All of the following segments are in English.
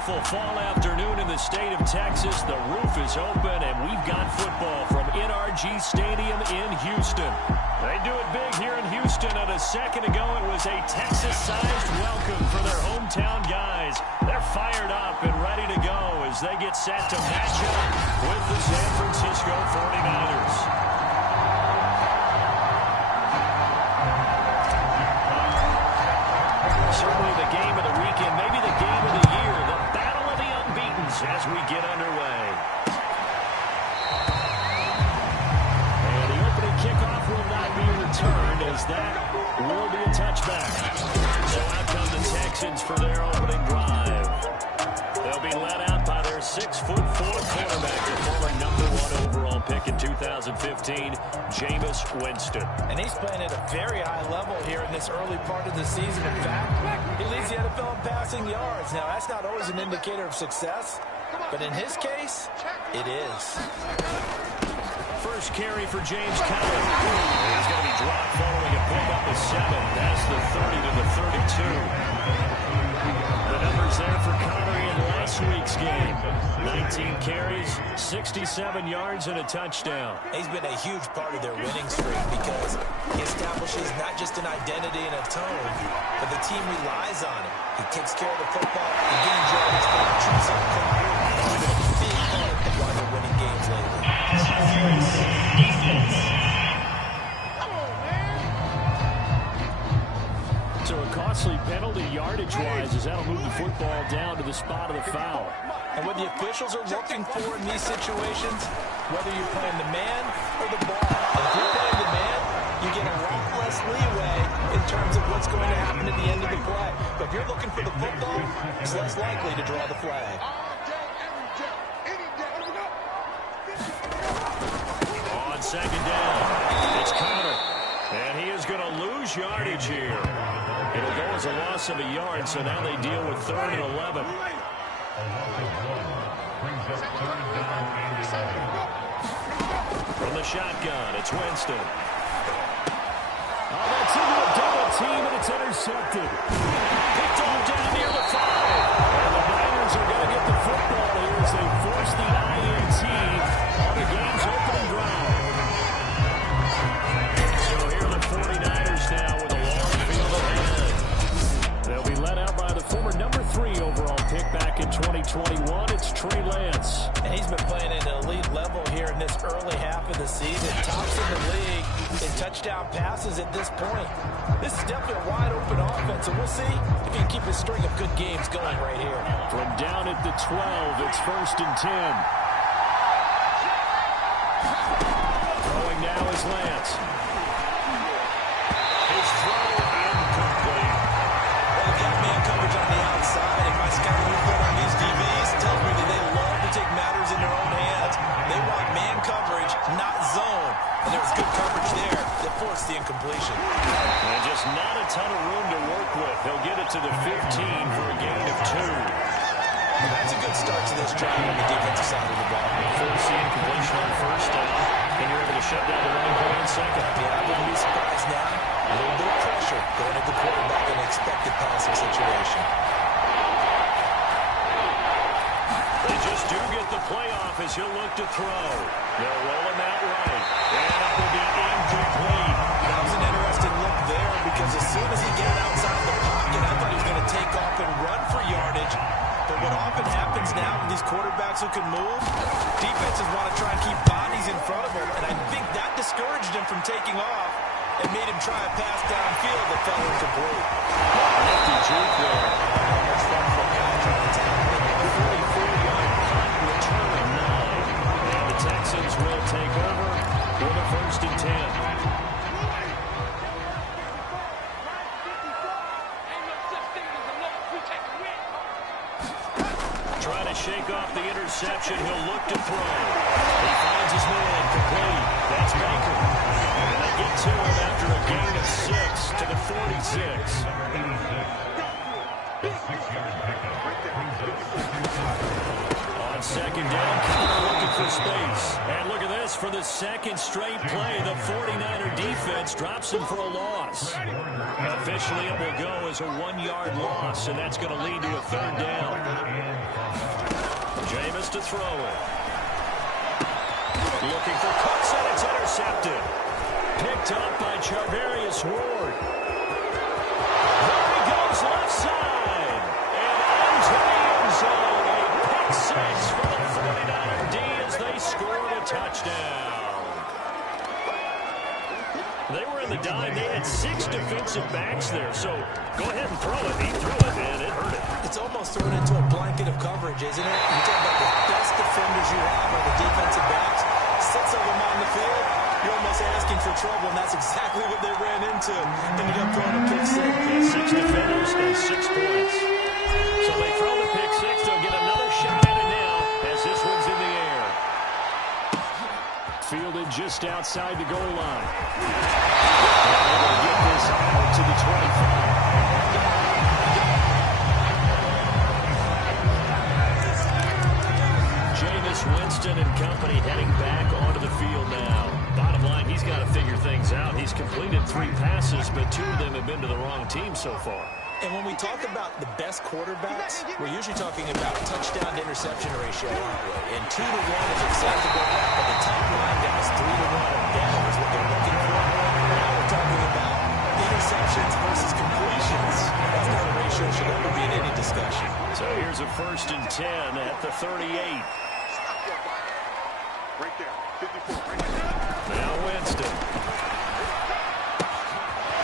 beautiful fall afternoon in the state of Texas. The roof is open, and we've got football from NRG Stadium in Houston. They do it big here in Houston, and a second ago it was a Texas-sized welcome for their hometown guys. They're fired up and ready to go as they get set to match up with the San Francisco 49ers. Certainly the game of the weekend, maybe the game of the year, the battle of the unbeatens as we get underway. And the opening kickoff will not be returned as that will be a touchback. So out come the Texans for their opening drive. They'll be led out by their 6'4" quarterback, the former #1 overall pick in 2015, Jameis Winston. And he's playing at a very high level here in this early part of the season. In fact, he leads the NFL in passing yards. Now, that's not always an indicator of success, but in his case, it is. First carry for James Conner. He's going to be dropped following a pickup of 7. That's the 30 to the 32. The numbers there for Conner in last week's game. 19 carries, 67 yards, and a touchdown. He's been a huge part of their winning streak because he establishes not just an identity and a tone, but the team relies on him. He takes care of the football, he gains yards, and chooses up career. He's been a big part of why they're winning games lately. So a costly penalty yardage-wise as that'll move the football down to the spot of the foul. And what the officials are looking for in these situations, whether you're playing the man or the ball, if you're playing the man, you get a lot less leeway in terms of what's going to happen at the end of the play. But if you're looking for the football, it's less likely to draw the flag. On second down, it's Conner. And he is going to lose yardage here. It'll go as a loss of a yard, so now they deal with 3rd and 11. From the shotgun, it's Winston. Oh, that's into a double team, and it's intercepted. Picked off down near the 5. And the Niners are going to get the football here as they force the INT on the game's opening drive. So here are the 49ers now with a long field ahead. They'll be led out by the former #3 overall pick back in 2021. It's Trey Lance. And he's been playing at an elite level here in this early half of the season. Tops in the league in touchdown passes at this point. This is definitely a wide open offense, and we'll see if he can keep a string of good games going right here. From down at the 12, it's 1st and 10. Throwing now is Lance. His throw incomplete. Well, they've got man coverage on the outside, and my scouting report on these DBs tells me that they love to take matters in their own hands. They want man coverage, not zone. And there was good coverage there that forced the incompletion. And just not a ton of room to work with. He'll get it to the 15 for a gain of 2. Well, that's a good start to this drive on the defensive side of the ball. Force the incompletion on 1st down, and you're able to shut down the running play on 2nd. Yeah, I wouldn't be surprised now. A little bit of pressure going at the quarterback in an expected passing situation. They just do get the playoff as he'll look to throw. They'll roll him out right, and it will be incomplete. That was an interesting look there because as soon as he got outside the pocket, I thought he was going to take off and run for yardage. But what often happens now with these quarterbacks who can move, defenses want to try and keep bodies in front of them, and I think that discouraged him from taking off and made him try a pass downfield that fell incomplete. Nifty juke there. That's fun for a guy trying to tackle him. 44-yard punt return of 9. And the Texans will take over for the 1st and 10. Trying to shake off the interception. He'll look to throw. He finds his man complete. That's Baker. And they get to him after a gain of 6 to the 46. On second down, Conner looking for space. And look at this. For the second straight play, the 49er defense drops him for a loss. Officially, it will go as a 1-yard loss, and that's going to lead to a 3rd down. Jameis to throw it. Looking for Cooks, and it's intercepted. Picked up by Charvarius Ward. There he goes left side. And into the end zone. A pick six for the 49er D as they scored a touchdown. They were in the dime. They had 6 defensive backs there. So go ahead and throw it. He threw it, and it hurt it. It's almost thrown into a blanket of coverage, isn't it? You talk about the best defenders you have are the defensive backs. 6 of them on the field. You're almost asking for trouble, and that's exactly what they ran into. Ended up throwing a pick six. Yeah, 6 defenders and 6 points. So they throw the pick six. They'll get another shot at it now as this one's in the air. Fielded just outside the goal line. Now they'll get this out to the 25. Jameis Winston and company heading back onto the field now. Bottom line, he's got to figure things out. He's completed 3 passes, but 2 of them have been to the wrong team so far. And when we talk about the best quarterbacks, we're usually talking about touchdown-to-interception ratio, aren't we? And 2 to 1 is acceptable, but the top line guys, 3 to 1 or better is what they're looking for. Now we're talking about interceptions versus completions. That's not a ratio that should ever be in any discussion. So here's a 1st and 10 at the 38. Right there, 54, right there. Now Winston.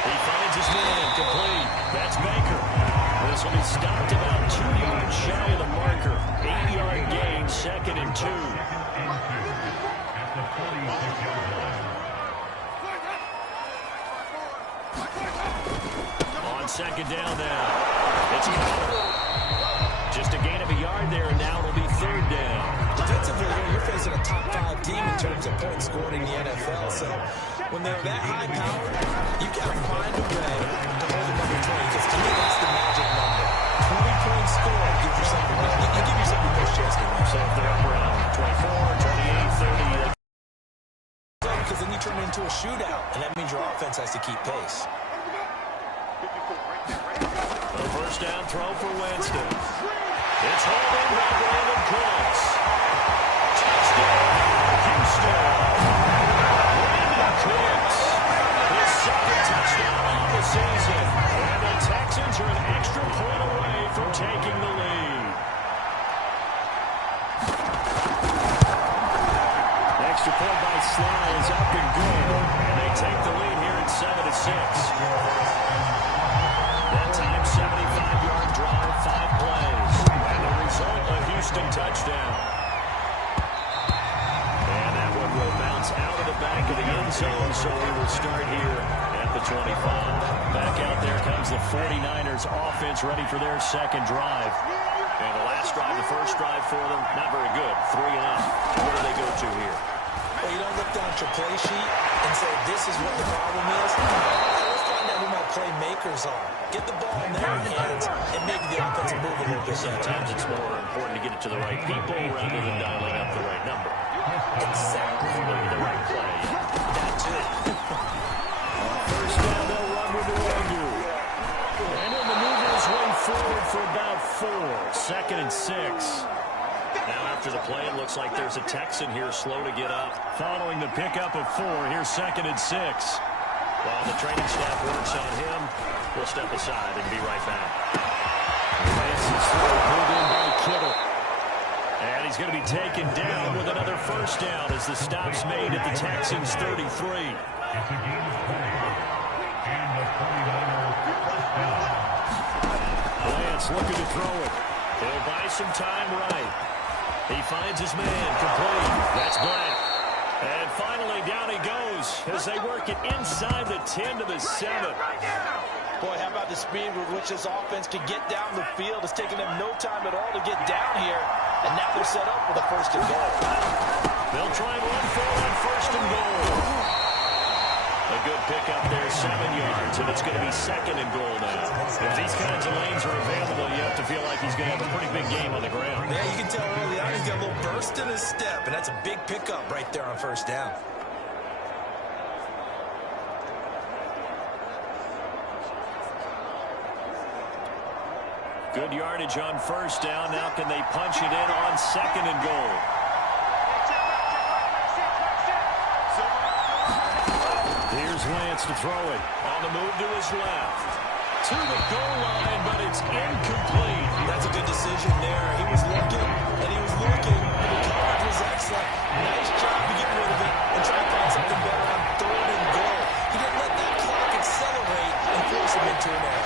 He finds his man, complete. That's Baker. This will be stopped about 2 yards shy of the marker. 8-yard gain, 2nd and 2. On 2nd down now. It's Connor. Just a gain of a yard there, and now it'll be 3rd down. Defensively, you're facing a top 5 team in terms of points scored in the NFL. So when they're that high powered, you got to find a way to hold them under 20. Because to me, that's the magic number. 20 points scored gives you something. You give yourself a best chance to win. So if they're up around 24, 28, 30. Because then you turn it into a shootout, and that means your offense has to keep pace. The 1st down throw for Winston. It's hauled in by Brandon Cooks. Touchdown, Houston. Brandon Cooks, his 2nd touchdown of the season. And the Texans are an extra point away from taking the lead. Extra point by Sly is up and good. And they take the lead here at 7-6. That time, 75-yard drive, 5 plays. And the result, a Houston touchdown. And that one will bounce out of the back of the end zone, so we will start here at the 25. Back out there comes the 49ers offense ready for their 2nd drive. And the last drive, the 1st drive for them, not very good. 3 and out. What do they go to here? Well, you don't look down at your play sheet and say, this is what the problem is. Let's find out who my playmakers are. Get the ball in their hands and make the offense move a little bit. Sometimes it's more important to get it to the right people rather than dialing up the right number. Exactly. The right play. That too. 1st down, they'll run with the Wagyu. And he'll maneuver his way forward for about 4. 2nd and 6. Now after the play, it looks like there's a Texan here slow to get up. Following the pickup of 4, here's 2nd and 6. While the training staff works on him, we'll step aside and be right back. Lance's throw pulled in by Kittle. And he's going to be taken down with another 1st down as the stop's made at the Texans' 33. Lance looking to throw it. He'll buy some time right. He finds his man, complete. That's Black. And finally, down he goes as they work it inside the 10 to the 7. Boy, how about the speed with which this offense can get down the field? It's taking them no time at all to get down here. And now they're set up for the 1st and goal. They'll try and run for it on 1st and goal. A good pickup there, 7 yards, and it's going to be 2nd and goal now. If these kinds of lanes are available, you have to feel like he's going to have a pretty big game on the ground. Yeah, you can tell early on he's got a little burst in his step, and that's a big pickup right there on 1st down. Good yardage on first down. Now can they punch it in on second and goal? Here's Lance to throw it. On the move to his left. To the goal line, but it's incomplete. That's a good decision there. He was looking, and he was looking, and the coverage was excellent. Nice job to get rid of it and try to find something better on third and goal. He didn't let that clock accelerate and force him into an error.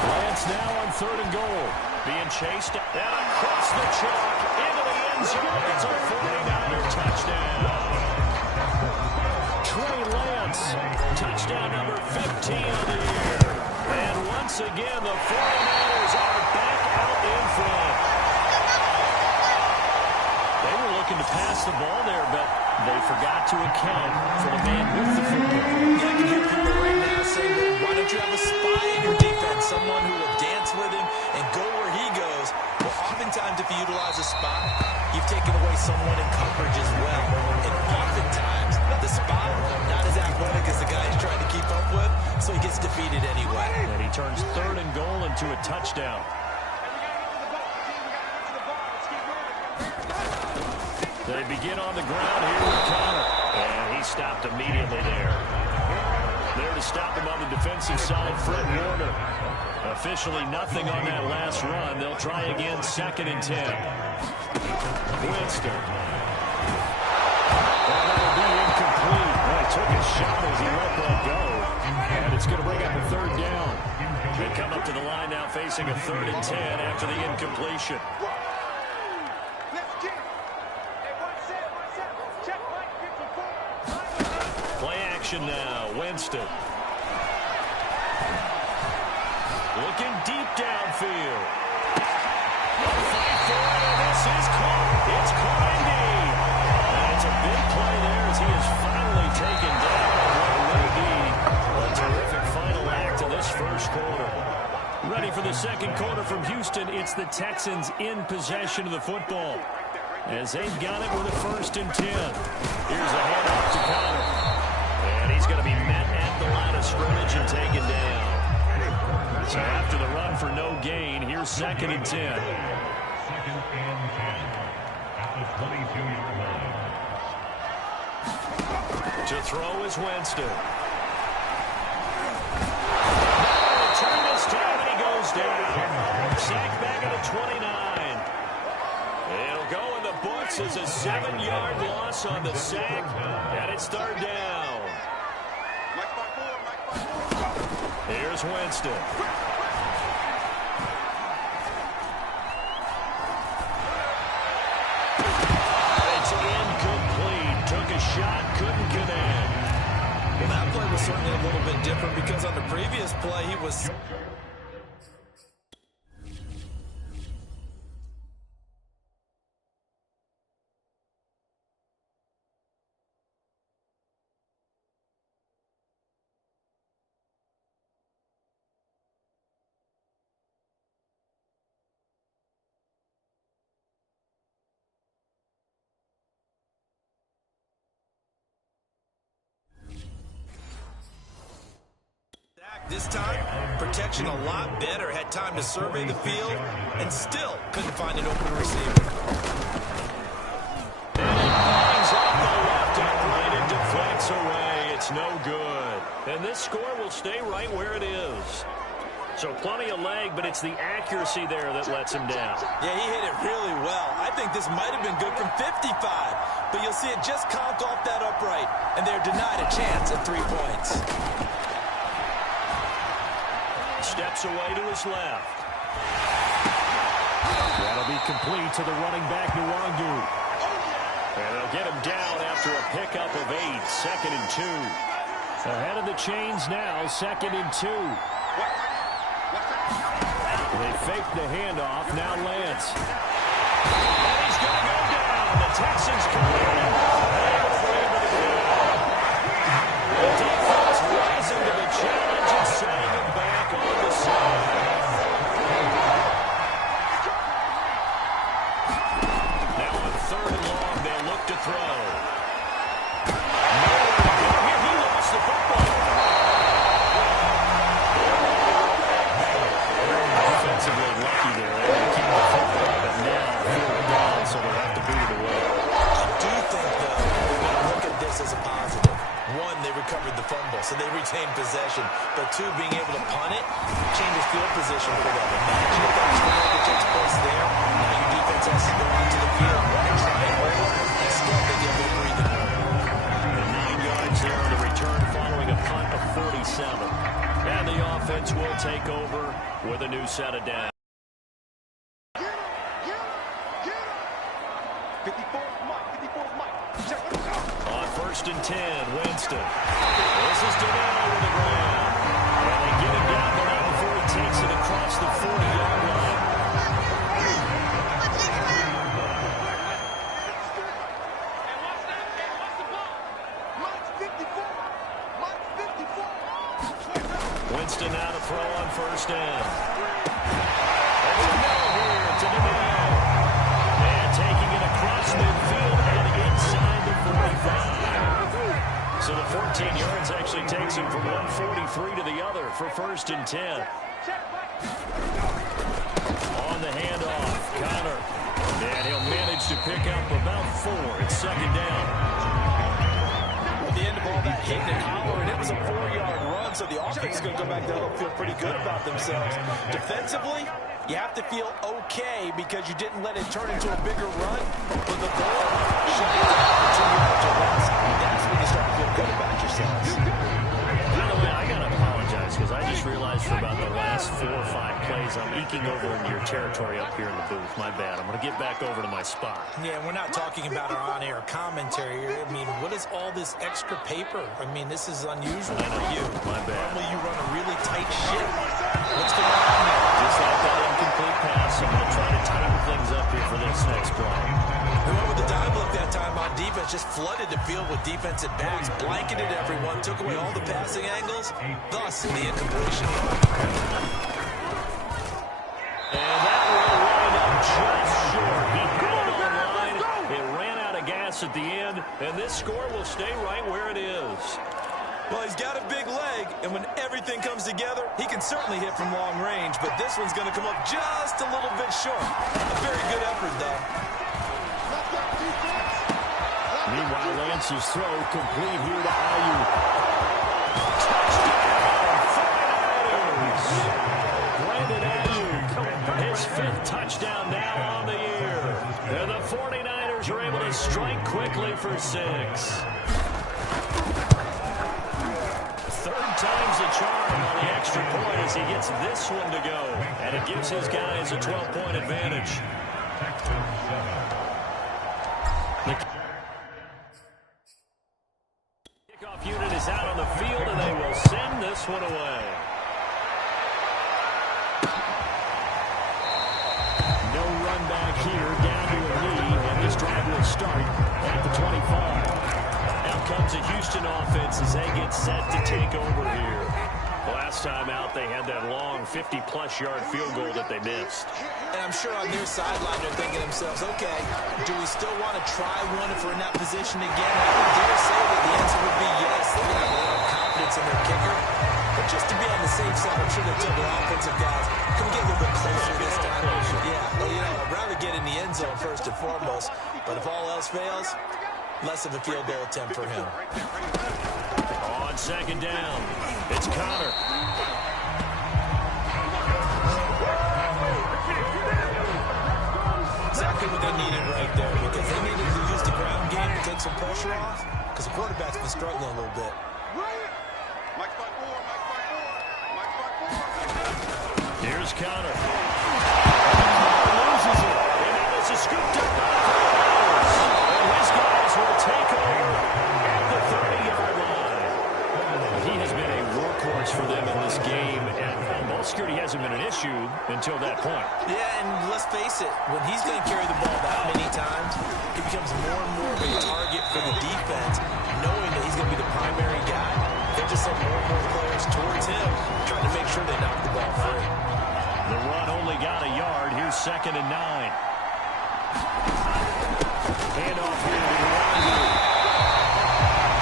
Lance now on third and goal. Being chased and across the chalk into the end zone. It's a 49er touchdown. Trey Lance, touchdown number 15 of the year. And once again, the 49ers are back out in front. They were looking to pass the ball there, but they forgot to account for the man with the football. Yeah, I can hear people right now saying, well, why don't you have a spy in your defense, someone who will dance with him and go where he goes? Well, oftentimes if you utilize a spy, you've taken away someone in coverage as well. And oftentimes, the spy, not as athletic as the guy he's trying to keep up with, so he gets defeated anyway. And he turns third and goal into a touchdown. They begin on the ground here with Connor. And he stopped immediately there. There to stop him on the defensive side, Fred Warner. Officially nothing on that last run. They'll try again, second and 10. Winston. That'll be incomplete. Well, he took a shot as he let that go. And it's going to bring up a third down. They come up to the line now facing a third and 10 after the incompletion. Play action now, Winston. Looking deep downfield. Fight for it, and this is caught. It's Clindy. And it's a big play there as he is finally taken down. What will be a terrific final act of this first quarter. Ready for the second quarter from Houston. It's the Texans in possession of the football, as they've got it with a first and 10. Here's a handoff to Connor. And he's going to be met at the line of scrimmage and taken down. So after the run for no gain, here's second and 10. Second and 10 at the 22-yard line. To throw is Winston. Turn this time, and he goes down. Sacked back at the 29. It'll go in the books as a 7-yard loss on the sack, and it's third down. Here's Winston. It's incomplete. Took a shot, couldn't connect. Well, that play was certainly a little bit different because on the previous play, he was... This time, protection a lot better. Had time to survey the field and still couldn't find an open receiver. And it bangs off the left upright and deflects away. It's no good. And this score will stay right where it is. So plenty of leg, but it's the accuracy there that lets him down. Yeah, he hit it really well. I think this might have been good from 55. But you'll see it just conk off that upright. And they're denied a chance at 3 points. Steps away to his left. That'll be complete to the running back, Nwangu. And they'll get him down after a pickup of 8, second and 2. Ahead of the chains now, second and 2. They fake the handoff, now Lance. And he's going to go down. The Texans come in and the defense rising to the challenge and setting him back on the side. Now on third and long, they look to throw. Here he lost the football. so they retain possession. But two, being able to punt it changes field position for them. Imagine if that turnover takes place there. Now your defense has to go onto the field and try and hold it. Instead, they get a little breathing room. And 9 yards there on the return following a punt of 47. And the offense will take over with a new set of downs. 54's Mike. 54's Mike. Check it out. On 1st and 10, Winston. This is Donano with the ground. And they get him down, but not before he takes it across the 40-yard line. Winston now to throw on 1st down. There's a no here to Donano. And taking it across midfield and inside the 45. So the 14 yards actually takes him from 143 to the other for 1st and 10. On the handoff, Connor. And he'll manage to pick up about 4. It's 2nd down. At the end of all that hitting and hollering, it was a 4-yard run, so the offense is going to go back down and feel pretty good about themselves. Defensively, you have to feel okay because you didn't let it turn into a bigger run. But the goal, shut it down for 2 yards or less. That's when you start to feel good about yourselves. By the way, I got to apologize because I just realized for about the last 4 or 5 plays, I'm eking over into your territory up here in the booth. My bad. I'm going to get back over to my spot. Yeah, we're not talking about our on-air commentary here. I mean, what is all this extra paper? I mean, this is unusual for you. My bad. Normally you run a really tight ship. What's going on there? Just like that incomplete pass, I'm going to try to tighten things up here for this next play. Whoever with the dime look that time on defense just flooded the field with defensive backs, blanketed everyone, took away all the passing angles, thus the incompletion. And that will wind up just short. He got it on the line. It ran out of gas at the end, and this score will stay right where it is. Well, he's got a big leg, and when everything comes together, he can certainly hit from long range, but this one's going to come up just a little bit short. A very good effort, though. Meanwhile, Lance's throw complete here to Ayuk. Touchdown! 49ers! Brandon Ayuk, his 5th touchdown now on the year. And the 49ers are able to strike quickly for 6. 3rd time's the charm on the extra point as he gets this one to go. And it gives his guys a 12-point advantage. The kickoff unit is out on the field, and they will send this one away. No run back here, down to a knee, and this drive will start at the 25. Out comes a Houston offense as they get set to take over here. Last time out, they had that long 50-plus yard field goal that they missed. And I'm sure on their sideline they're thinking to themselves, okay, do we still want to try one if we're in that position again? I would dare say that the answer would be yes. They have a lot of confidence in their kicker. But just to be on the safe side, I'm sure they tell their offensive guys, can we get a little bit closer this time? Yeah, well, you know, I'd rather get in the end zone first and foremost. But if all else fails, less of a field goal attempt for him. On 2nd down, it's Connor. Exactly what they needed right there, because they needed to use the ground game to take some pressure off, because the quarterback's been struggling a little bit. Mike 5-4, Mike 5-4, Mike 5-4. Here's Connor. Loses it. And now it's a scooped up by the Niners. And his guys will take over at the 30-yard line. He has been a workhorse for them in this game, and ball security hasn't been an issue until that point. Yeah, and let's face it, when he's going to carry the ball that many times, he becomes more and more of a target for the defense, knowing that he's going to be the primary guy. They just send more and more players towards him, trying to make sure they knock the ball free. The run only got a yard. Here's 2nd and 9. Handoff here to Rwandu.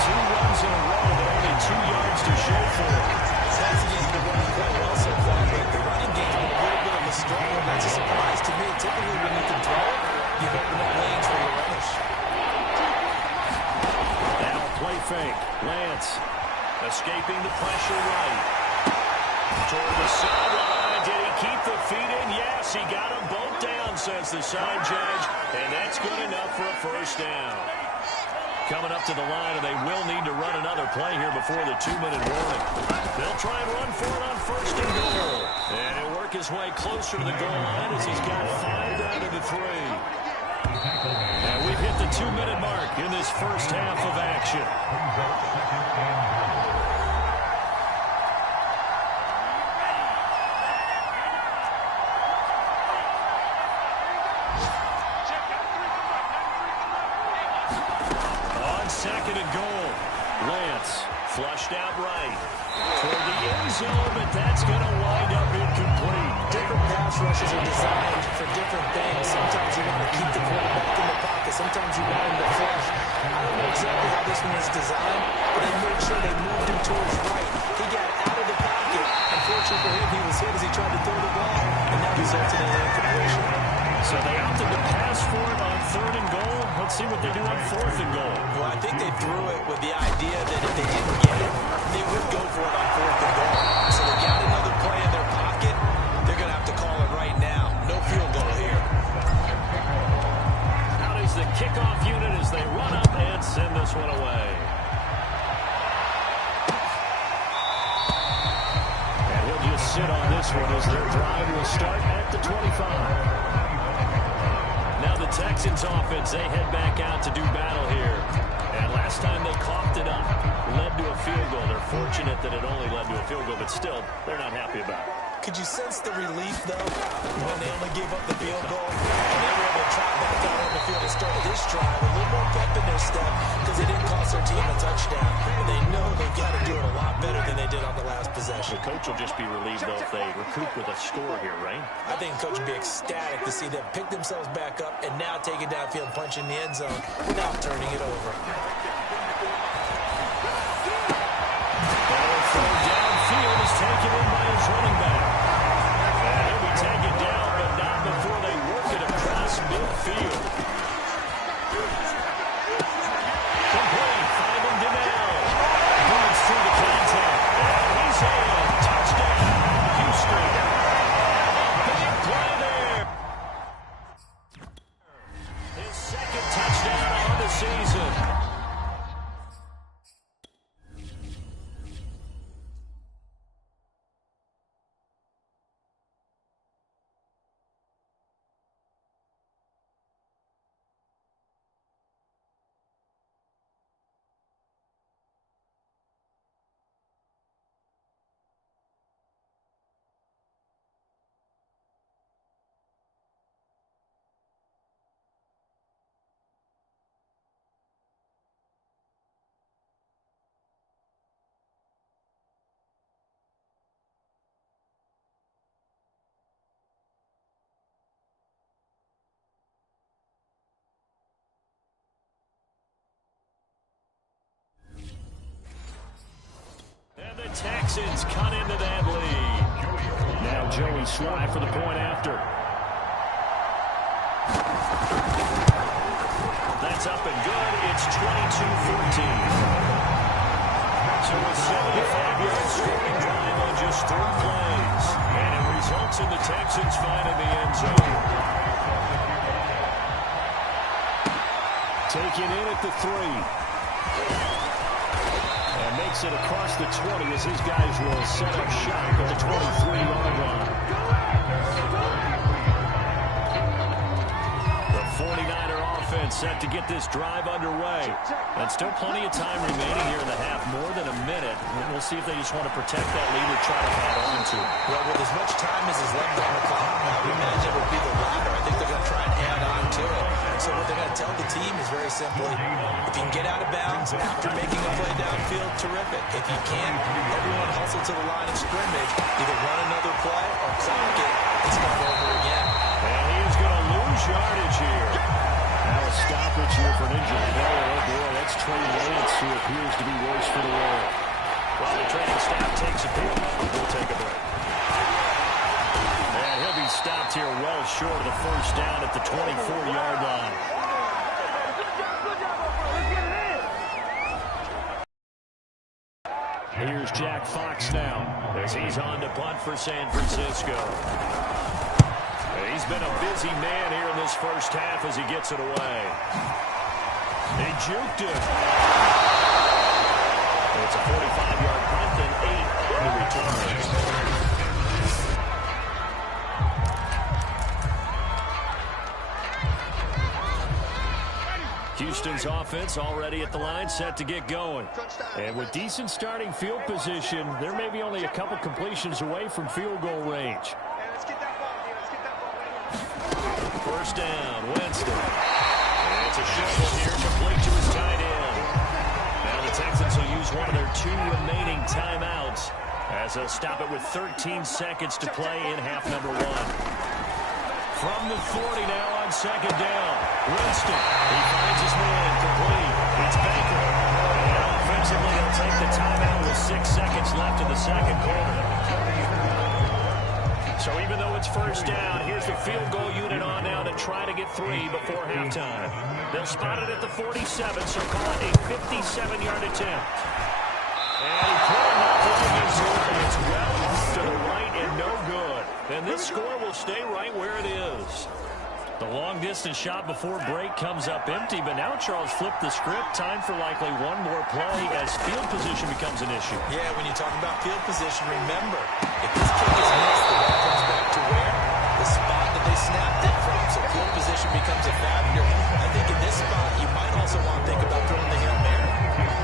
2 runs in a row, but only 2 yards to show for it. Texans have been running quite well so far, but the running game's been a little bit of a struggle. That's a surprise to me. Typically, when you can throw it, you open up lanes for your runners. Now play fake. Lance. Escaping the pressure right. Toward the sideline. Did he keep the feet in? Yes, he got them both down, says the side judge. And that's good enough for a first down. Coming up to the line, and they will need to run another play here before the 2-minute warning. They'll try and run for it on 1st and goal. And he'll work his way closer to the goal line as he's got 5 down to the 3. And we've hit the 2-minute mark in this first half of action. Second and goal. Lance flushed out right toward the end zone, but that's going to wind up incomplete. Different pass rushes are designed for different things. Sometimes you want to keep the quarterback in the pocket. Sometimes you want him to flush. I don't know exactly how this one is designed, but they made sure they moved him towards right. He got out of the pocket. Unfortunately for him, he was hit as he tried to throw the ball, and that resulted in an incompletion. So they opted to pass for it on 3rd and goal. Let's see what they do on 4th and goal. Well, I think they threw it with the idea that if they didn't get it, they would go for it on 4th and goal. So they got another play in their pocket. They're going to have to call it right now. No field goal here. Out is the kickoff unit as they run up and send this one away. And he'll just sit on this one as their drive will start at the 25. Now the Texans offense, they head back out to do battle here. And last time they coughed it up, led to a field goal. They're fortunate that it only led to a field goal, but still, they're not happy about it. Could you sense the relief, though, when they only gave up the field goal? And they were able to trot back out on the field and start this drive. A little more pep in their step because they didn't cost their team a touchdown. And they know they've got to do it a lot better than they did on the last possession. The coach will just be relieved, though, if they recoup with a score here, right? I think the coach would be ecstatic to see them pick themselves back up and now take it downfield, punch in the end zone without turning it over. Ball thrown downfield is taken in by his running back. And he'll be taken down, but not before they work it across midfield. Complete, finding Donnell. Moves through the contact. And he's in. Touchdown, Houston. Big play there. His 2nd touchdown on the season. The Texans cut into that lead. Now Joey Sly for the point after. That's up and good. It's 22-14. So a 75-yard scoring drive on just 3 plays. And it results in the Texans finding the end zone. Taken in at the 3. And makes it across the 20 as his guys will set up shop at the 23-yard line. The 49er offense set to get this drive underway. And still plenty of time remaining here in the half, more than a minute. We'll see if they just want to protect that lead or try to add on to it. Well, with as much time as is left on the clock, I would imagine it would be the latter. I think they're going to try and add on to it. So what they're going to tell the team is very simply, if you can get out of bounds after making a play downfield, terrific. If you can't, everyone hustle to the line of scrimmage, either run another play or clock it and start over again. And he is going to lose yardage here. Now a stoppage here for an injured player. Oh boy, that's Trey Lance, who appears to be worse for the wear. While the training staff takes a peek, we'll take a break. And he'll be stopped here well short of the first down at the 24-yard line. Here's Jack Fox now as he's on to punt for San Francisco. He's been a busy man here in this first half as he gets it away. He juked it. It's a 45-yard punt and 8 on the return. Houston's offense already at the line, set to get going. And with decent starting field position, they're maybe only a couple completions away from field goal range. First down, Winston. And it's a shovel here, complete to his tight end. Now the Texans will use one of their 2 remaining timeouts as they'll stop it with 13 seconds to play in half number 1. From the 40 now on second down. Winston, he finds his man, complete. It's Baker. And offensively, he'll take the timeout with 6 seconds left in the second quarter. So even though it's first down, here's the field goal unit on now to try to get 3 before halftime. They'll spot it at the 47, so call it a 57-yard attempt. And he put enough legs in, and it's well off to the right and no good. And this score will stay right where it is. The long-distance shot before break comes up empty, but now Charles flipped the script. Time for likely one more play as field position becomes an issue. Yeah, when you talk about field position, remember, if this kick is missed, the ball comes back to where? The spot that they snapped it from. So field position becomes a factor. I think in this spot, you might also want to think about throwing the Hail Mary.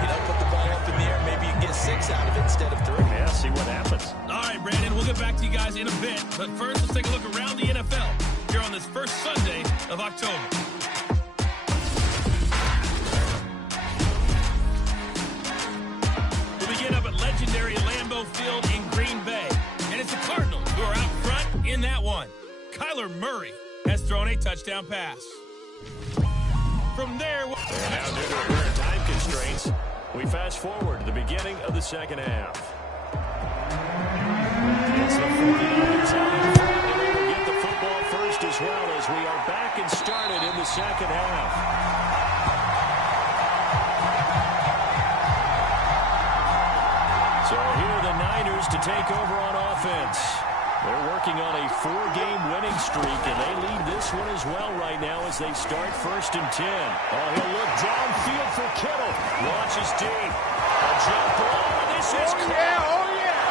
You know, put the ball up in the air. Maybe you can get 6 out of it instead of 3. Yeah, see what happens. All right, Brandon, we'll get back to you guys in a bit. But first, let's take a look around the NFL here on this first Sunday of October. We'll begin up at legendary Lambeau Field in Green Bay. And it's the Cardinals who are out front in that one. Kyler Murray has thrown a touchdown pass. From there... And now due to apparent time constraints, we fast forward to the beginning of the second half. It's the 49ers out. Get the football first as well as we are back and started in the second half. So here are the Niners to take over on offense. They're working on a 4-game winning streak, and they lead this one as well right now as they start 1st and 10. Oh, he'll look downfield for Kittle. Launches deep. A jump ball. This is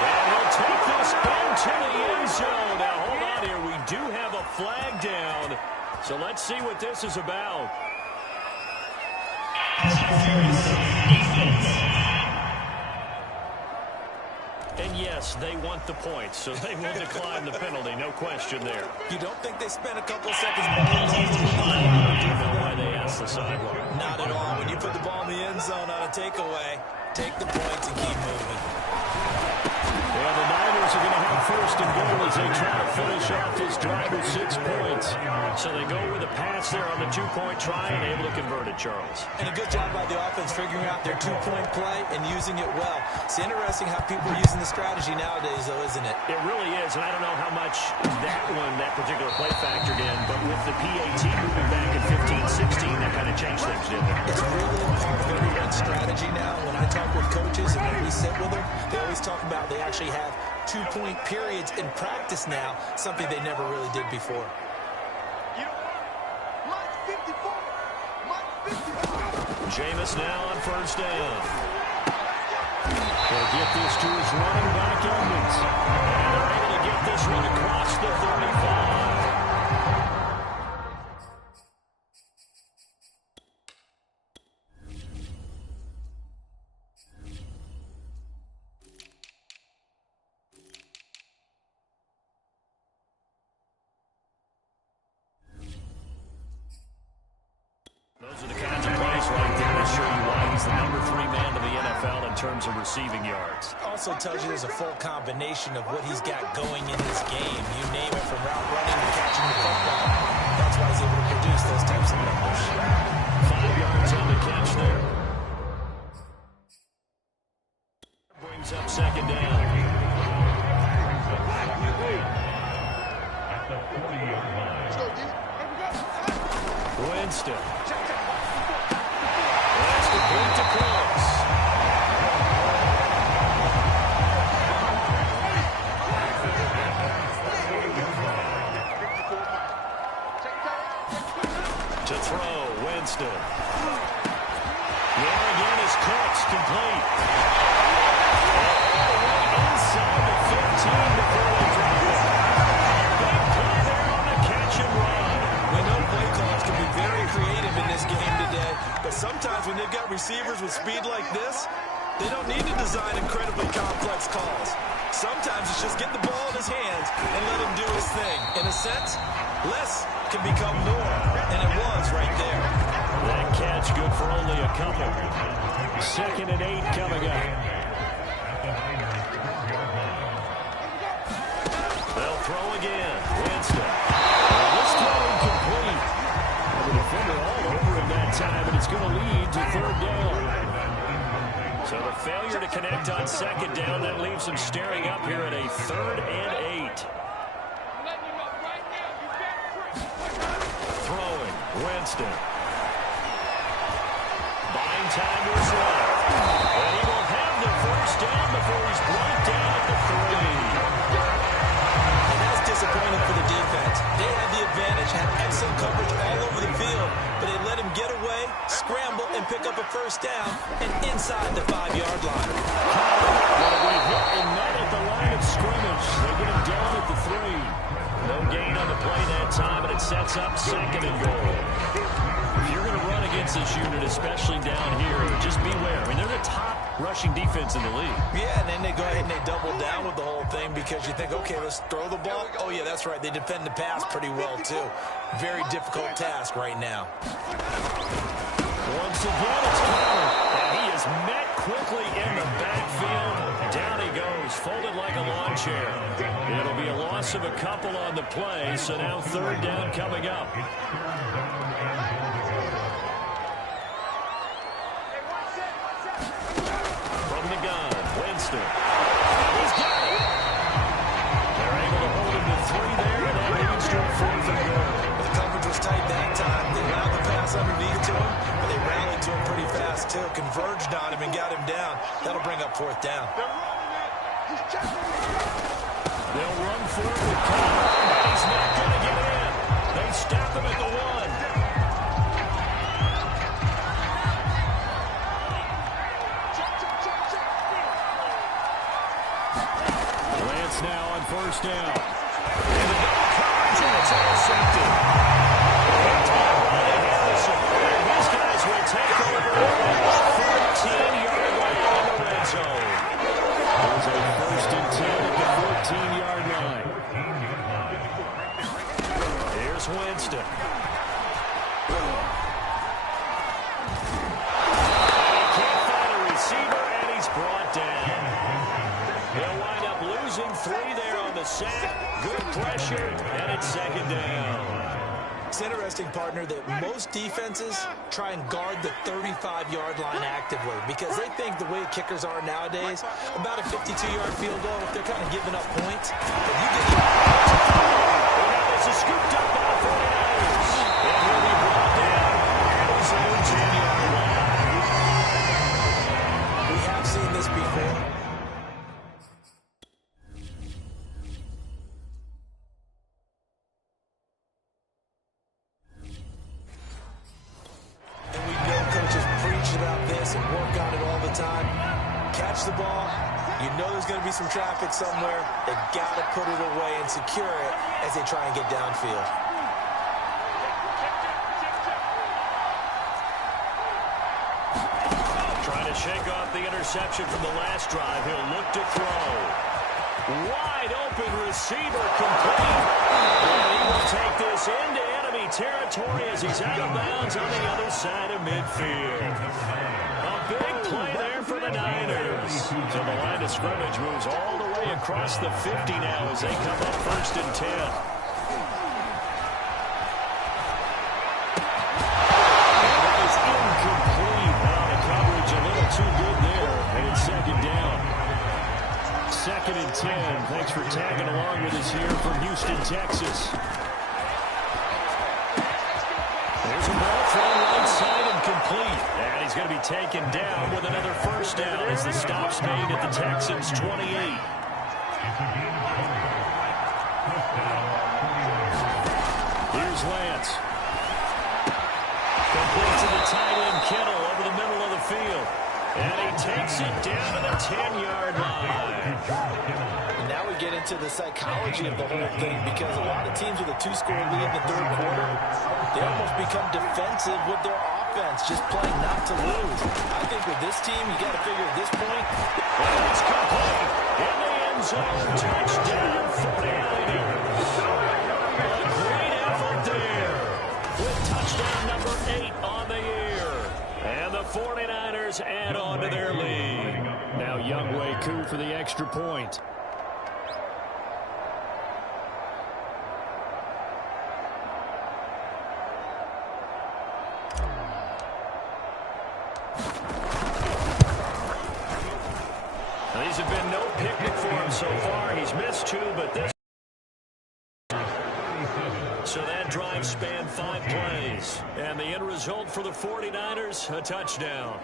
and he'll take this into the end zone. Now, hold on here. We do have a flag down. So let's see what this is about. And yes, they want the points, so they will decline the penalty. No question there. You don't think they spent a couple of seconds mulling over the line? Do you know why they asked the sideline? Not at all. When you put the ball in the end zone on a takeaway, take the points and keep moving. Well, the Niners are going to have 1st and goal as they try to finish off this drive with 6 points. So they go with a pass there on the 2-point try and able to convert it, Charles. And a good job by the offense figuring out their 2-point play and using it well. It's interesting how people are using the strategy nowadays, though, isn't it? It really is, and I don't know how much that particular play factored in, but with the PAT moving back in 15-16, that kind of changed things, didn't it? It's really part of everyone's strategy now. When I talk with coaches and when we sit with them, they always talk about they actually have 2-point periods in practice now, something they never really did before. Jameis now on 1st down. He'll get this to his running back, Edmonds. And they're able to get this one across the 35. Those are the kinds of plays right there that show you why he's the number 3 man to the NFL in terms of receiving yards. Also tells you there's a full combination of what he's got going in his game. You name it, from route running to catching the football. That's why he's able to produce those types of numbers. 5 yards on the catch there. Brings up 2nd down. At the 40-yard line. Winston. That's complete to Close. To throw, Winston. Yeah, again is Cooks, complete. All the way inside the 15 before they drop it. Big play there on the catch and run. We know play calls can be very creative in this game today, but sometimes when they've got receivers with speed like this, they don't need to design incredibly complex calls. Sometimes it's just get the ball in his hands and let him do his thing. In a sense, less can become more, and it was right there. That catch good for only a couple. 2nd and 8 coming up. They'll throw again. Winston. This throw incomplete. The defender all over him that time, and it's going to lead to 3rd down. So the failure to connect on 2nd down, that leaves him staring up here at a 3rd and 8. Throwing, Winston. Buying time to his left. And he will have the 1st down before he's brought down at the 3. And that's disappointing for the defense. They had the advantage, had excellent coverage all over the field, but they let him get away, scramble, and pick up a 1st down, and inside the 5-yard line. We hit and not at the line of scrimmage. They get him down at the 3. No gain on the play that time, and it sets up 2nd and goal. If you're going to run against this unit, especially down here, just beware. I mean, they're the top rushing defense in the league. Yeah, and then they go ahead and they double down with the whole thing because you think, okay, let's throw the ball. Oh, yeah, that's right. They defend the pass pretty well, too. Very difficult task right now. Once again, it's Connor. And he is met quickly in the backfield. Down he goes, folded like a lawn chair. It'll be a loss of a couple on the play, so now 3rd down coming up. From the gun, Winston. He's got it. They're able to hold him to 3 there, and that leads to a 4th and goal. The coverage was tight that time. They allowed the pass underneath to him, but they rallied to him pretty fast, too. Converged on him and got him down. That'll bring up 4th down. They'll run for it with Connor, and he's not going to get in. They stop him at the 1. Lance now on 1st down. And the double coverage, and it's intercepted. These guys will take over a 14-yard line in the red zone. There's a 1st and 10 at the 14-yard line. Here's Winston. And he can't find a receiver, and he's brought down. They'll wind up losing 3 there on the sack. Good pressure, and it's 2nd down. It's interesting, partner, that most defenses try and guard the 35-yard line actively because they think the way kickers are nowadays, about a 52-yard field goal, if they're kind of giving up points. But you get This is scooped up by the 49ers. And he'll be brought down at his own 10-yard line. We have seen this before. Catch the ball. You know there's going to be some traffic somewhere. They've got to put it away and secure it as they try and get downfield. Trying to shake off the interception from the last drive. He'll look to throw. Wide open receiver complete. And he will take this into enemy territory as he's out of bounds on the other side of midfield. A big play there for the Niners. So the line of scrimmage moves all the way across the 50 now as they come up 1st and 10. And that is incomplete. Well, the coverage a little too good there, and it's 2nd down. 2nd and 10. Thanks for tagging along with us here from Houston, Texas. There's a ball thrown right side and complete. And he's going to be taken down with another 1st down as the stop's made at the Texans' 28. Here's Lance. Kittle over the middle of the field. And he takes it down to the 10-yard line. And now we get into the psychology of the whole thing, because a lot of teams with a 2-score lead in the third quarter, they almost become defensive with their offense, just playing not to lose. I think with this team, you got to figure at this point. And it's complete. In the end zone, touchdown 49ers. A great effort there with touchdown number 8 on the year. And the 49ers add on to their lead. Now Younghoe Koo for the extra point. These have been no picnic for him so far. He's missed 2, but this. So that drive spanned 5 plays. And the end result for the 49ers, a touchdown.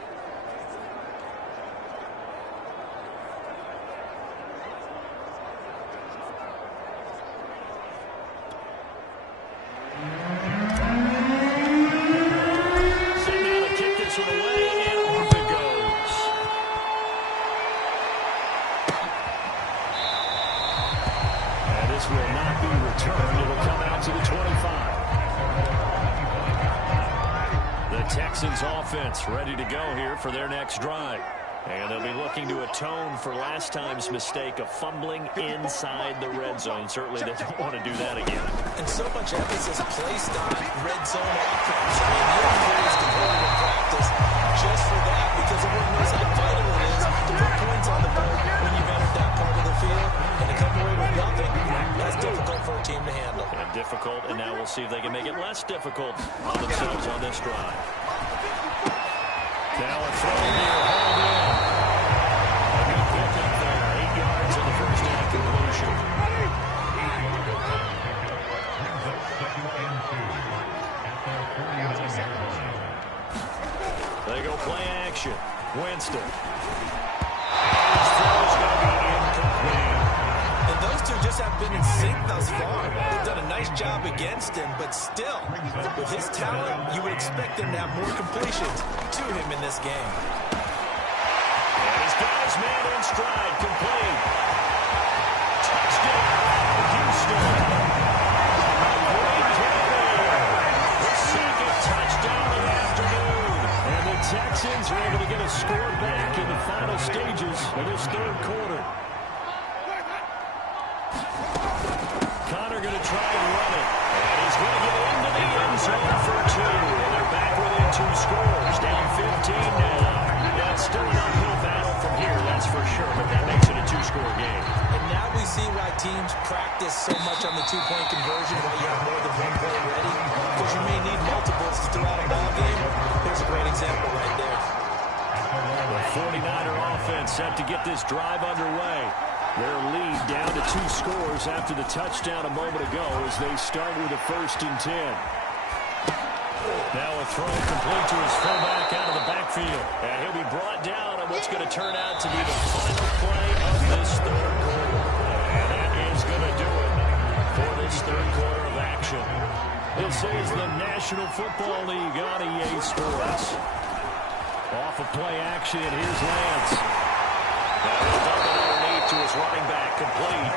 So now to kick this one away, and off it goes. And this will not be returned. It'll come out to the 25. The Texans offense ready to go here for their next drive. And they'll be looking to atone for last time's mistake of fumbling inside the red zone. Certainly they don't want to do that again. And so much emphasis placed on red zone offense. I mean, you're always devoted in practice just for that, because everyone knows how vital it is to put points on the board when you've entered that part of the field. And to come away with nothing, that's difficult for a team to handle. And difficult, and now we'll see if they can make it less difficult on themselves on this drive. Now a throw here, hold in. A good pickup there, 8 yards on the first down completion. They go play action. Winston. His throw is going to be incomplete. And those two just have been in sync thus far. They've done a nice job against him, but still, with his talent, you would expect him to have more completions to him in this game. And he's got his man in stride, complete. Touchdown, Houston. A great play there. The second touchdown of the afternoon. And the Texans are able to get a score back in the final stages of this third quarter. Connor going to try and run it. And he's going to get into the end zone for 2. And they're back within 2 scores. Down 15 now. Yeah, it's still an uphill battle from here, that's for sure. But that makes it a 2-score game. And now we see why teams practice so much on the 2-point conversion, why you have more than 1 play ready. Because you may need multiples throughout a ball game. Here's a great example right there. The 49er offense set to get this drive underway. Their lead down to 2 scores after the touchdown a moment ago as they start with a 1st and 10. Now a throw complete to his fullback out of the backfield. And he'll be brought down on what's going to turn out to be the final play of this third quarter. And that is going to do it for this third quarter of action. This is the National Football League on EA Sports. Off of play action, here's Lance. Now he'll dump it underneath to his running back, complete.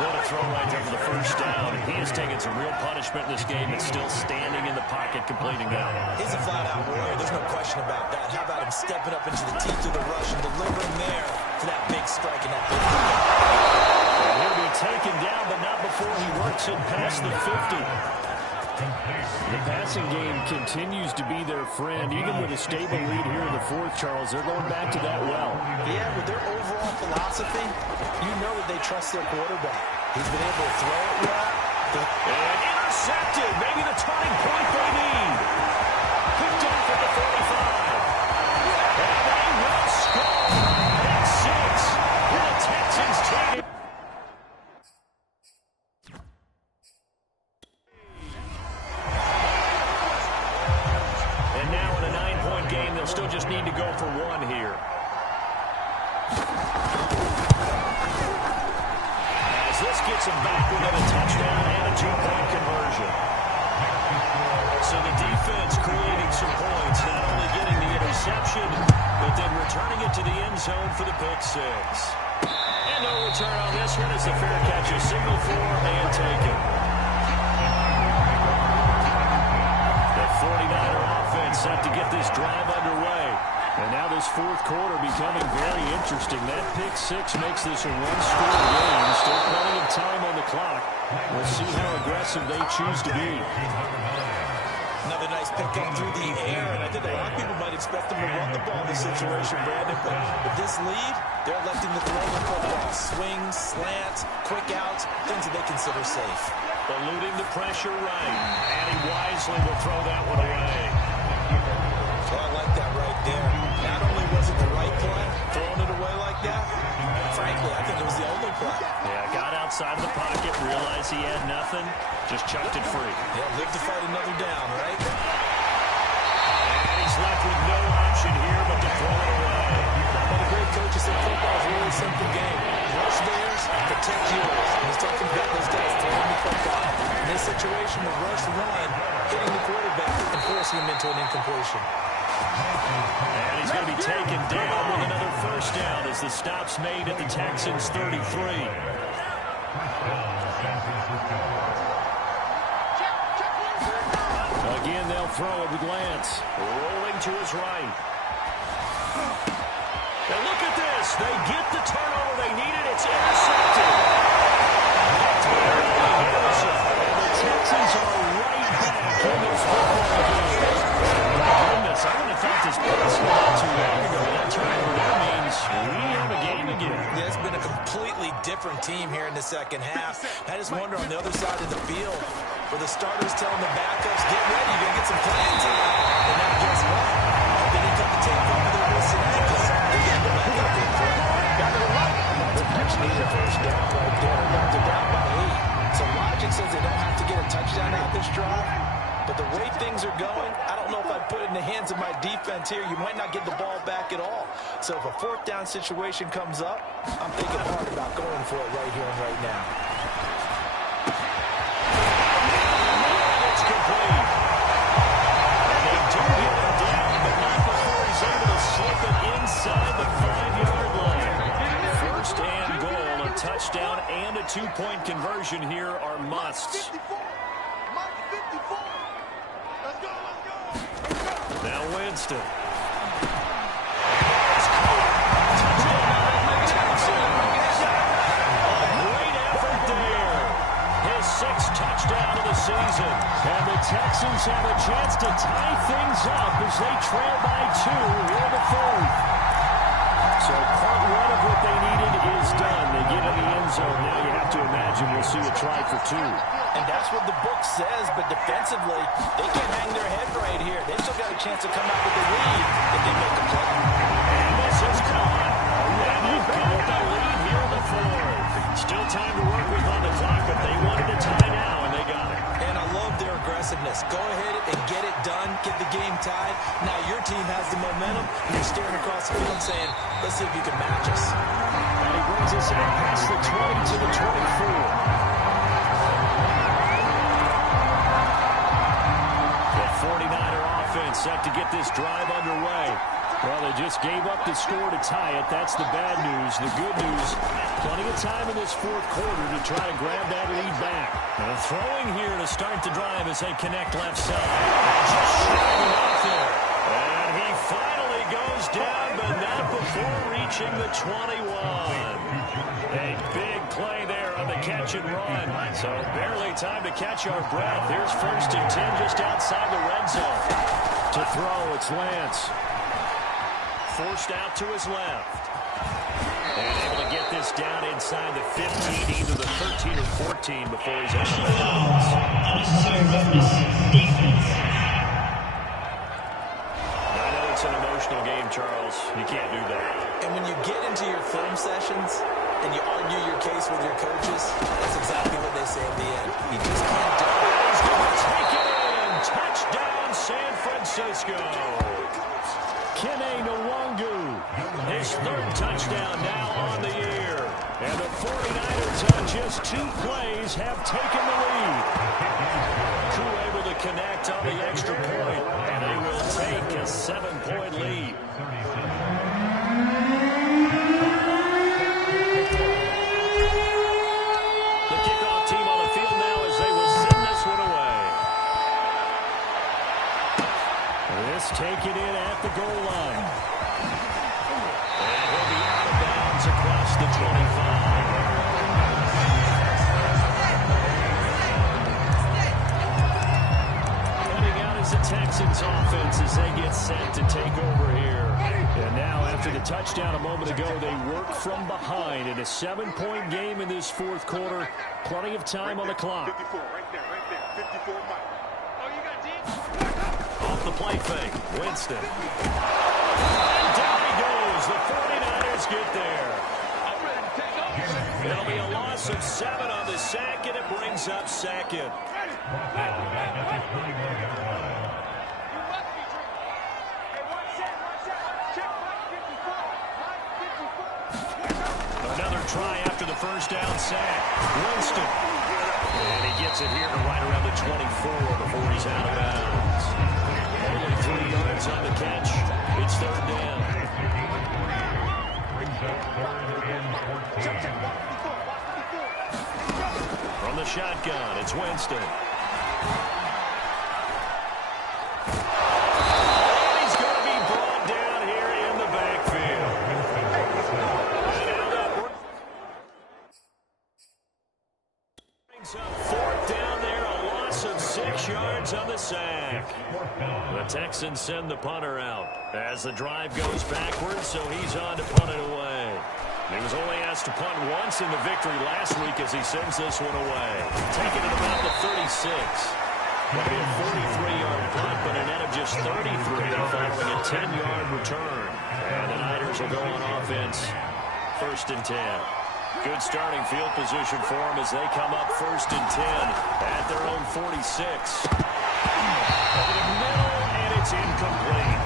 What a throw right there for the first down. He has taken some real punishment in this game and still standing in the pocket, completing that. He's a flat-out warrior. There's no question about that. How about him stepping up into the teeth of the rush and delivering there for that big strike and that big pickup. And he'll be taken down, but not before he works it past the 50. The passing game continues to be their friend, even with a stable lead here in the 4th, Charles. They're going back to that well. Yeah, with their overall philosophy, you know that they trust their quarterback. He's been able to throw it well. And intercepted. Maybe the turning point they need. Picked off at the 45. And they will score at 6. The Texans take it. And now in a 9-point game, they'll still just need to go for 1 here. As this gets them back within a touchdown and a 2-point conversion. So the defense creating some points now. 6. And no return on this one as the fair catch is signaled for and taken. The 49er offense set to get this drive underway. And now this fourth quarter becoming very interesting. That pick six makes this a one-score game. Still plenty of time on the clock. We'll see how aggressive they choose to be. Another nice pick up through the air, and I think a lot of people might expect them to run the ball in this situation, Brandon. But with this lead, they're electing to throw the football. Swings, slants, quick outs, things that they consider safe. Eluding the pressure right, and he wisely will throw that one away. Well, I like that right there. Not only was it the right play, throwing it away like that, frankly, I think it was the only play. Yeah, got outside of the pocket, realized he had nothing, just chucked it free. Yeah, live to fight another down, right? And he's left with no option here but to throw it away. One of the great coaches said football is a really simple game. Rush theirs, protect yours. And he's talking about those guys throwing the football. In this situation, the rush one, hitting the quarterback and forcing him into an incompletion. And he's going to be taken down with another first down as the stop's made at the Texans 33. Again, they'll throw it with Lance. Rolling to his right. And look at this. They get the turnover they needed. It's intercepted. And the Texans are right back in this football game. Goodness, I would have thought this pass not too long ago. That turnover there means we have a game again. Yeah, it's been a completely different team here in the second half. I just wonder on the other side of the field where the starters telling the backups, get ready, you're going to get some playing time. And now guess what? They didn't cut the tape off of their wrists and ankles. They got to back up and play. Got to right. The Bucs need a first down right there. They're down by 8. So logic says they don't have to get a touchdown out this drive. But the way things are going, I don't know if I'd put it in the hands of my defense here. You might not get the ball back at all. So if a fourth down situation comes up, I'm thinking hard about going for it right here and right now. It's complete. And they do get him down, but not before he's able to slip it inside the 5-yard line. First and goal, a touchdown and a 2-point conversion here are musts. Now Winston. Great effort there. His 6th touchdown of the season. And the Texans have a chance to tie things up as they trail by 2 here in the 4th. So part one of what they needed is done. They get in the end zone. Now you have to imagine we'll see a try for 2. And that's what the book says, but defensively, they can't hang their head right here. They've still got a chance to come out with the lead if they make a play. And this is caught. And they've got the lead here in the 4th. Still time to work with on the clock, but they wanted a tie now, and they got it. And I love their aggressiveness. Go ahead and get it done, get the game tied. Now your team has the momentum, and you're staring across the field saying, let's see if you can match us. And he brings us out past the 20 to the 24. The 49er offense set to get this drive underway. Well, they just gave up the score to tie it. That's the bad news. The good news, plenty of time in this fourth quarter to try to grab that lead back. And throwing here to start the drive as they connect left side. Just shooting off there. And he finally goes down, but not before reaching the 21. A big play there on the catch and run. So barely time to catch our breath. Here's 1st and 10 just outside the red zone. To throw, it's Lance. Forced out to his left. And able to get this down inside the 15, either the 13 or 14 before he's out of bounds. I know it's an emotional game, Charles. You can't do that. And when you get into your film sessions and you argue your case with your coaches, that's exactly what they say at the end. You just can't do it. He's going to take it in. Touchdown, San Francisco. Kene Nwangu, his 3rd touchdown now on the year. And the 49ers on just 2 plays have taken the lead. Crew able to connect on the extra point, and they will take a 7-point lead. taken in at the goal line. And he'll be out of bounds across the 25. Heading out is the Texans offense as they get set to take over here. And now, after the touchdown a moment ago, they work from behind in a 7-point game in this fourth quarter. Plenty of time on the clock. 54, right there, 54, Mike. Oh, you got deep? Off the play fake, Winston. And down he goes. The 49ers get there. I'm ready to take over. It'll be a loss of 7 on the sack, and it brings up second. Another try after the first down sack. Winston. And he gets it here to right around the 24 before he's out of bounds. Only 3 yards on the catch. It's third down. From the shotgun, it's Winston. And he's going to be brought down here in the backfield. And now that brings up fourth down there, a loss of 6 yards on the sack. The Texans send the punter out as the drive goes backwards, so he's on to punt it away. He was only asked to punt once in the victory last week as he sends this one away. Taking it about the 36. It'll be a 43-yard punt, but a net of just 33 following a 10-yard return. And the Niners will go on offense, first and 10. Good starting field position for them as they come up first and 10 at their own 46. Over the middle, and it's incomplete.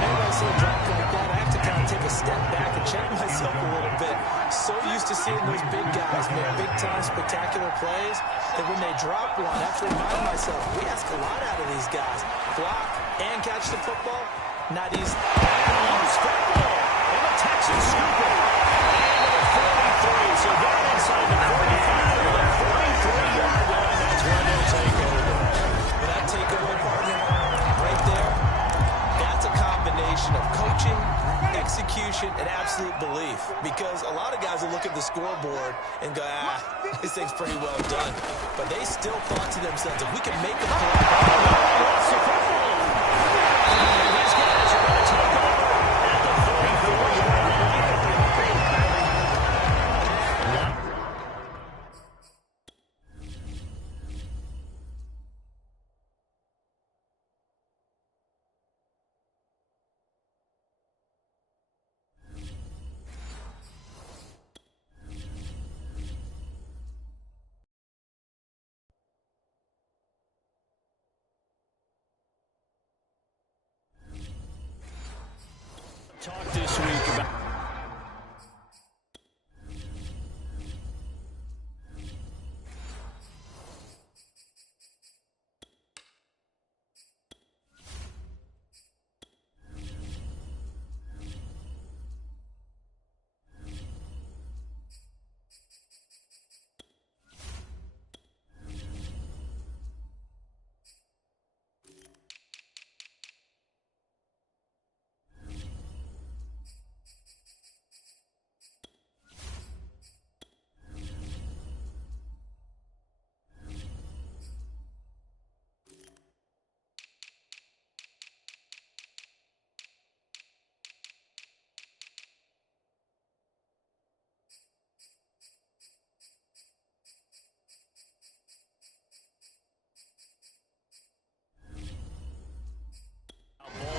Whenever I see a drop like that, I have to kind of take a step back and check myself a little bit. So used to seeing those big guys make big-time, spectacular plays that when they drop one, I have to remind myself, we ask a lot out of these guys. Block and catch the football, not easy. And loose football, and the Texans scoop it. And to the 43, so they're inside the 45 to the 43-yard line. That's where they'll take over. But that takeaway, partner, right there, that's a combination of coaching, execution, and absolute belief. Because a lot of guys will look at the scoreboard and go, this thing's pretty well done. But they still thought to themselves, if we can make a play. And these guys are going to take over at the 44-yard line. Talk this week about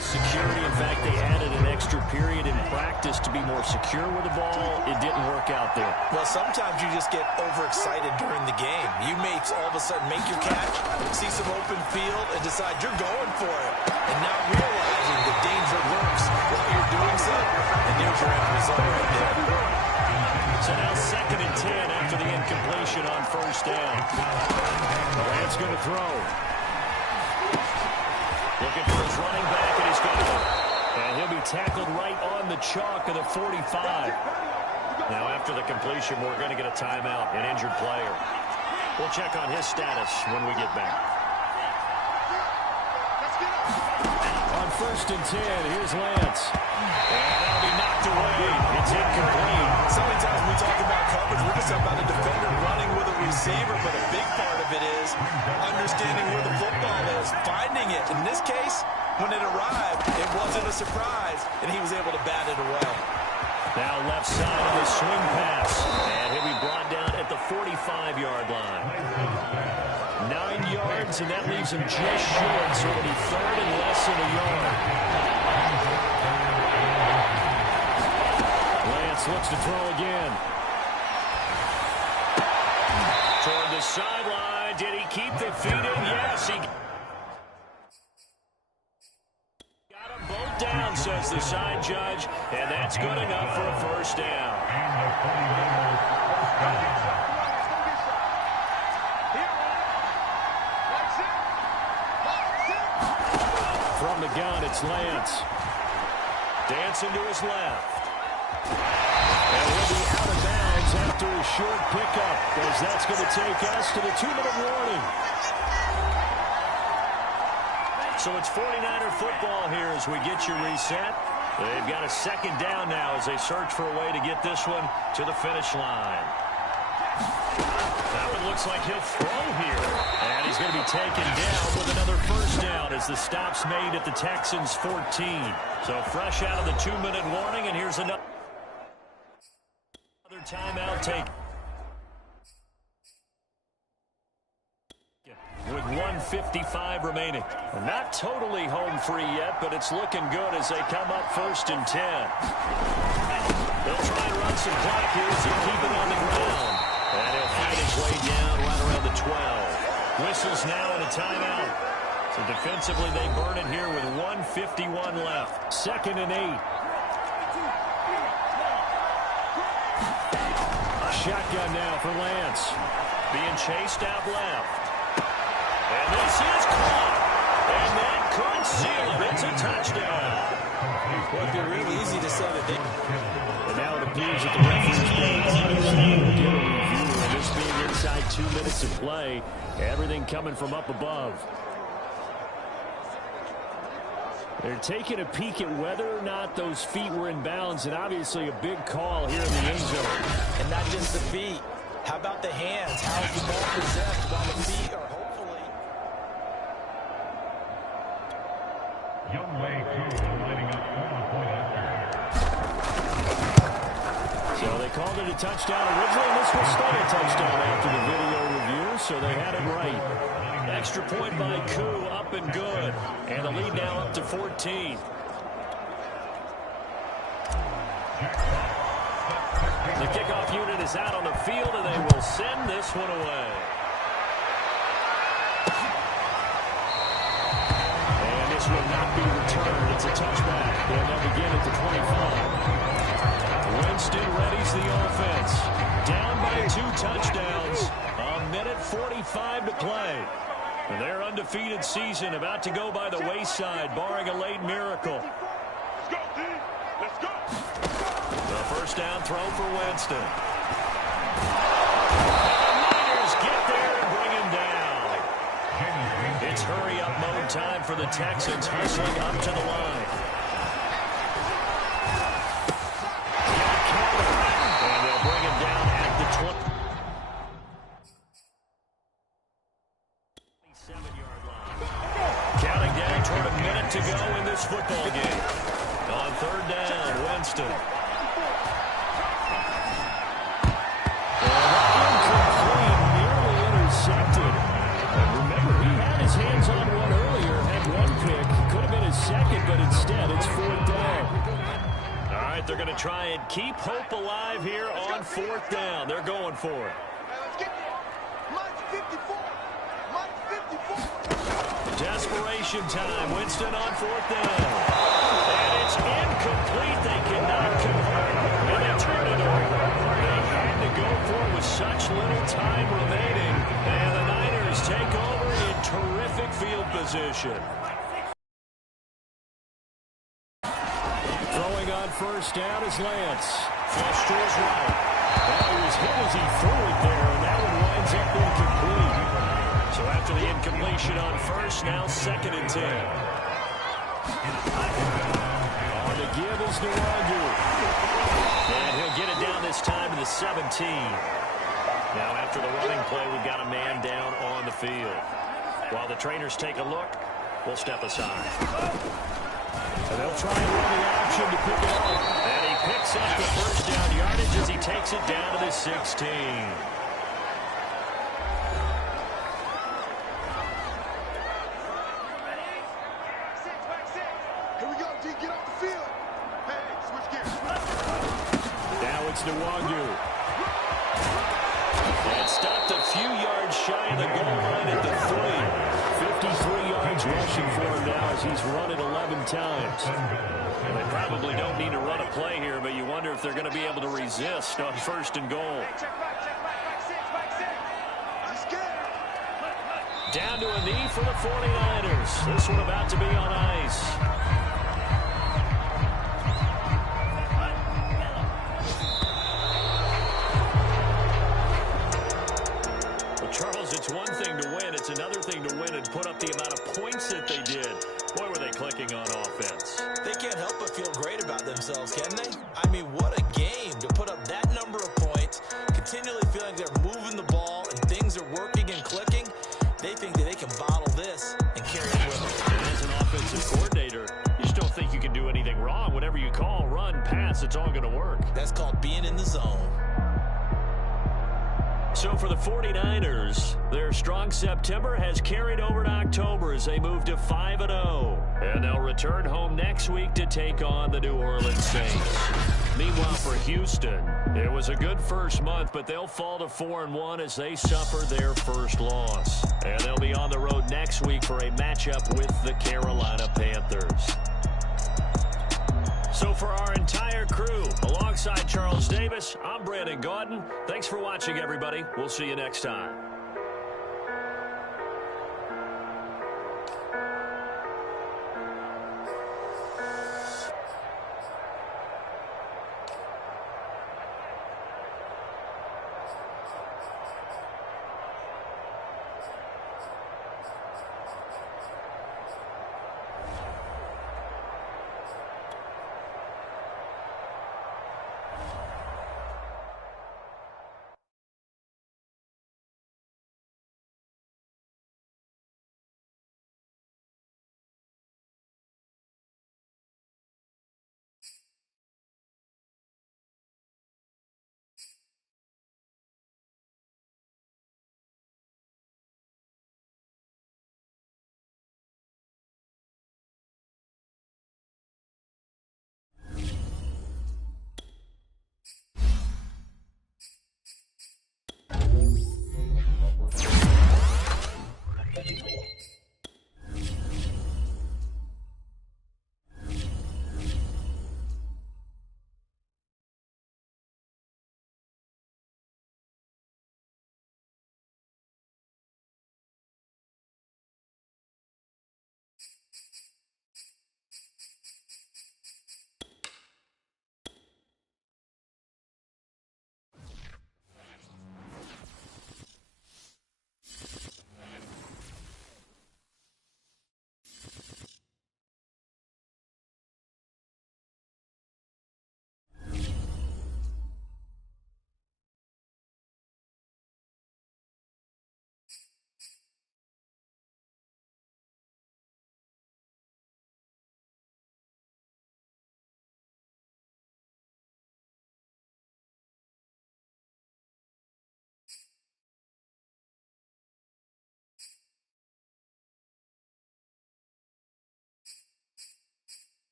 security. In fact, they added an extra period in practice to be more secure with the ball. It didn't work out there. Well, sometimes you just get overexcited during the game. You may all of a sudden make your catch, see some open field, and decide you're going for it. And not realizing the danger lurks while you're doing so. And there's your end result right there. So now second and 10 after the incompletion on first down. The Lance going to throw. Looking for his running back, and he's got it. And he'll be tackled right on the chalk of the 45. Now, after the completion, we're going to get a timeout, an injured player. We'll check on his status when we get back. On first and 10. Here's Lance. And that'll be knocked away. It's incomplete. So many times we talk about coverage, we're just about a defender running with a receiver, but a big part of it is understanding where the football is, finding it. In this case, when it arrived, it wasn't a surprise, and he was able to bat it away. Now left side of the swing pass. And he'll be brought down at the 45-yard line. 9 yards, and that leaves him just short, so it'll be third and less than a yard. Lance looks to throw again. Toward the sideline. Did he keep the feet in? Yes, he got them both down, says the side judge, and that's good enough for a first down. From the gun, it's Lance. Dancing to his left. And he'll be out of bounds after a short pickup, as that's going to take us to the 2-minute warning. So it's 49er football here as we get you reset. They've got a second down now as they search for a way to get this one to the finish line. That one looks like he'll throw here. And he's going to be taken down with another first down as the stop's made at the Texans' 14. So fresh out of the 2-minute warning, and here's another timeout taken. With 1:55 remaining. Not totally home free yet, but it's looking good as they come up first and 10. They'll try and run some clock here as they keep it on the ground. And he'll find his way down right around the 12. Whistles now and a timeout. So defensively they burn it here with 1:51 left. Second and 8. Shotgun now for Lance. Being chased out left. And this is caught. And that could seal it. It's a touchdown. Well, it'd be really easy to say that they... And now it appears that the referee's being will get a review. And this being inside 2 minutes of play, everything coming from up above. They're taking a peek at whether or not those feet were in bounds, and obviously a big call here in the end zone. And not just the feet. How about the hands? How is the ball possessed while the feet are hopefully... Young Way lining up for the point after. So they called it a touchdown originally, and this will stay a touchdown after the video review, so they had it right. Extra point by Koo, up and good. And the lead now up to 14. The kickoff unit is out on the field, and they will send this one away. And this will not be returned. It's a touchback. And they'll begin at the 25. Winston readies the offense. Down by 2 touchdowns. A minute 45 to play. And their undefeated season about to go by the wayside, barring a late miracle. Let's go, D. Let's go. The first down throw for Winston. The Niners get there and bring him down. It's hurry-up mode time for the Texans, hustling up to the line. And they'll bring him down at the 20. 27-yard line. Counting down toward a minute to go in this football game. On third down, Winston. Incomplete, nearly intercepted. And remember, he had his hands on one earlier, had one pick. Could have been his second, but instead it's fourth down. All right, they're going to try and keep hope alive here on fourth down. They're going for it. Let's get there. Mike 54. Mike 54. Desperation time. Winston on fourth down. And it's incomplete. They cannot convert. And they turn it over. They had to go for it with such little time remaining. And the Niners take over in terrific field position. Throwing on first down is Lance. Flush to his right. Well, he was hit as he threw it there, and that one winds up incomplete. So after the incompletion on first, now second and 10. On the give is Nwangu. And he'll get it down this time to the 17. Now after the running play, we've got a man down on the field. While the trainers take a look, we'll step aside. And they'll try and run the option to pick it up. And he picks up the first down yardage as he takes it down to the 16. Here we go, D. Get off the field. Hey, switch gears. Now it's Nwangu. And stopped a few yards shy of the goal line at the 3. 53 yards rushing for him now as he's run it 11 times. And they probably don't need to run a play here, but you wonder if they're going to be able to resist on 1st and goal. Down to a knee for the 49ers. This one about to be on ice. Charles, it's one thing to win. It's another thing to win and put up the amount of points that they did. Boy, were they clicking on offense. They can't help but feel great about themselves, can they? I mean, what a game to put up that number of points, continually feeling they're moving the ball and things are working and clicking. They think that they can bottle this and carry it with them. And as an offensive coordinator, you just don't think you can do anything wrong. Whatever you call, run, pass, it's all going to work. That's called being in the zone. So for the 49ers, their strong September has carried over to October as they move to 5-0. And they'll return home next week to take on the New Orleans Saints. Meanwhile, for Houston, it was a good first month, but they'll fall to 4-1 as they suffer their first loss. And they'll be on the road next week for a matchup with the Carolina Panthers. So for our entire crew, alongside Charles Davis, I'm Brandon Gaudin. Thanks for watching, everybody. We'll see you next time.